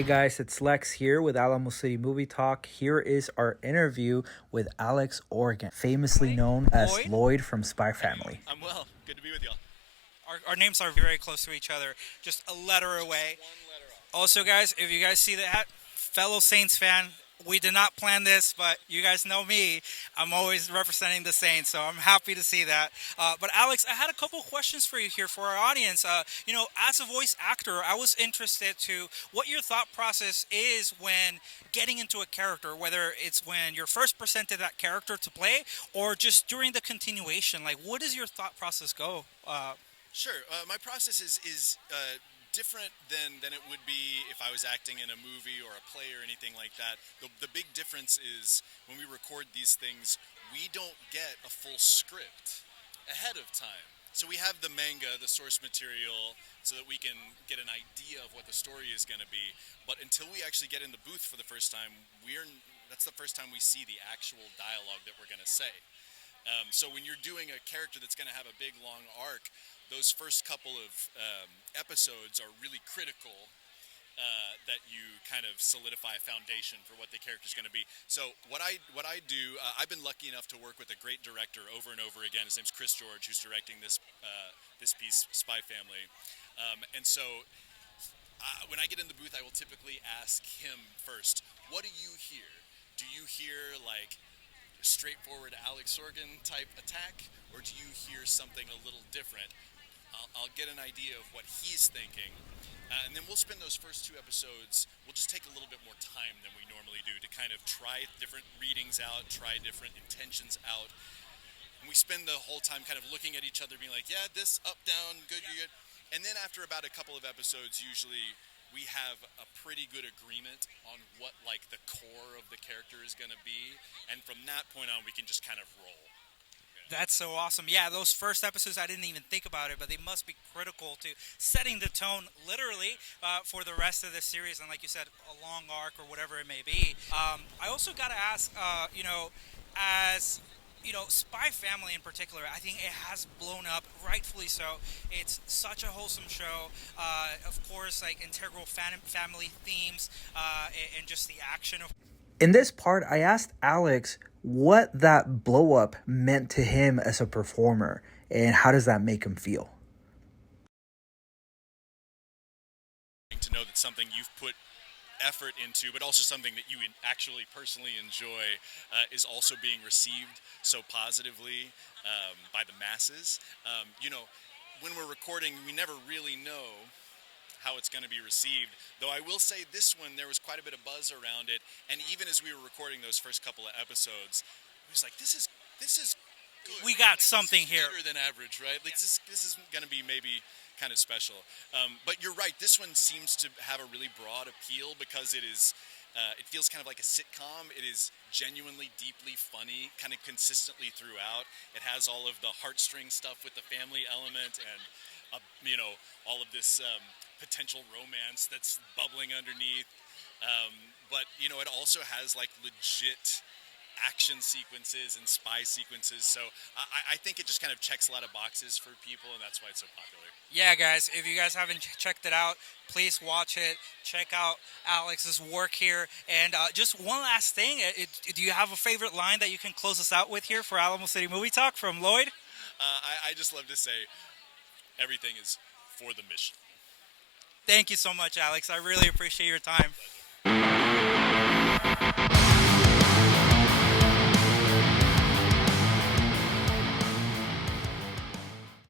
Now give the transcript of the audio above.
Hey guys, it's Lex here with Alamo City Movie Talk. Here is our interview with Alex Orgon, famously known as Lloyd from Spy Family. I'm well. Good to be with y'all. Our names are very close to each other, just a letter away. One letter off. Also, guys, if you guys see that, fellow Saints fan, we did not plan this, but you guys know me. I'm always representing the Saints, so I'm happy to see that. But Alex, I had a couple questions for you here for our audience. As a voice actor, I was interested to what your thought process is when getting into a character, whether it's when you're first presented that character to play or just during the continuation. Like, what does your thought process go? Sure. My process is different than it would be if I was acting in a movie or a play or anything like that. The big difference is when we record these things, we don't get a full script ahead of time. So we have the manga, the source material, so that we can get an idea of what the story is going to be. But until we actually get in the booth for the first time, that's the first time we see the actual dialogue that we're going to say. So when you're doing a character that's going to have a big, long arc, those first couple of episodes are really critical that you kind of solidify a foundation for what the character's going to be. So what I do, I've been lucky enough to work with a great director over and over again. His name's Chris George, who's directing this piece, Spy Family. And so when I get in the booth, I will typically ask him first, what do you hear? Do you hear like straightforward Alex Orgon type attack, or do you hear something a little different? I'll get an idea of what he's thinking, and then we'll spend those first two episodes, we'll just take a little bit more time than we normally do to kind of try different readings out, try different intentions out, and we spend the whole time kind of looking at each other being like, yeah, this, up, down, good, you're good, and then after about a couple of episodes, usually we have a pretty good agreement on what like the core of the character is going to be, and from that point on we can just kind of roll. That's so awesome. Yeah, those first episodes, I didn't even think about it, but they must be critical to setting the tone, literally, for the rest of the series. And like you said, a long arc or whatever it may be. I also got to ask, as Spy Family in particular, I think it has blown up, rightfully so. It's such a wholesome show. Of course, like integral family themes and just the action of. In this part, I asked Alex what that blow up meant to him as a performer and how does that make him feel. To know that something you've put effort into, but also something that you actually personally enjoy, is also being received so positively by the masses. When we're recording, we never really know how it's going to be received. Though I will say this one, there was quite a bit of buzz around it, and even as we were recording those first couple of episodes, it was like, this is good. We got like, something here. Better than average, right? Like this is going to be maybe kind of special. But you're right. This one seems to have a really broad appeal because it is. It feels kind of like a sitcom. It is genuinely, deeply funny, kind of consistently throughout. It has all of the heartstring stuff with the family element and, all of this potential romance that's bubbling underneath. But it also has like legit action sequences and spy sequences. So I think it just kind of checks a lot of boxes for people, and that's why it's so popular. Yeah, guys, if you guys haven't checked it out, please watch it. Check out Alex's work here. And just one last thing, do you have a favorite line that you can close us out with here for Alamo City Movie Talk from Lloyd? I just love to say everything is for the mission. Thank you so much, Alex. I really appreciate your time.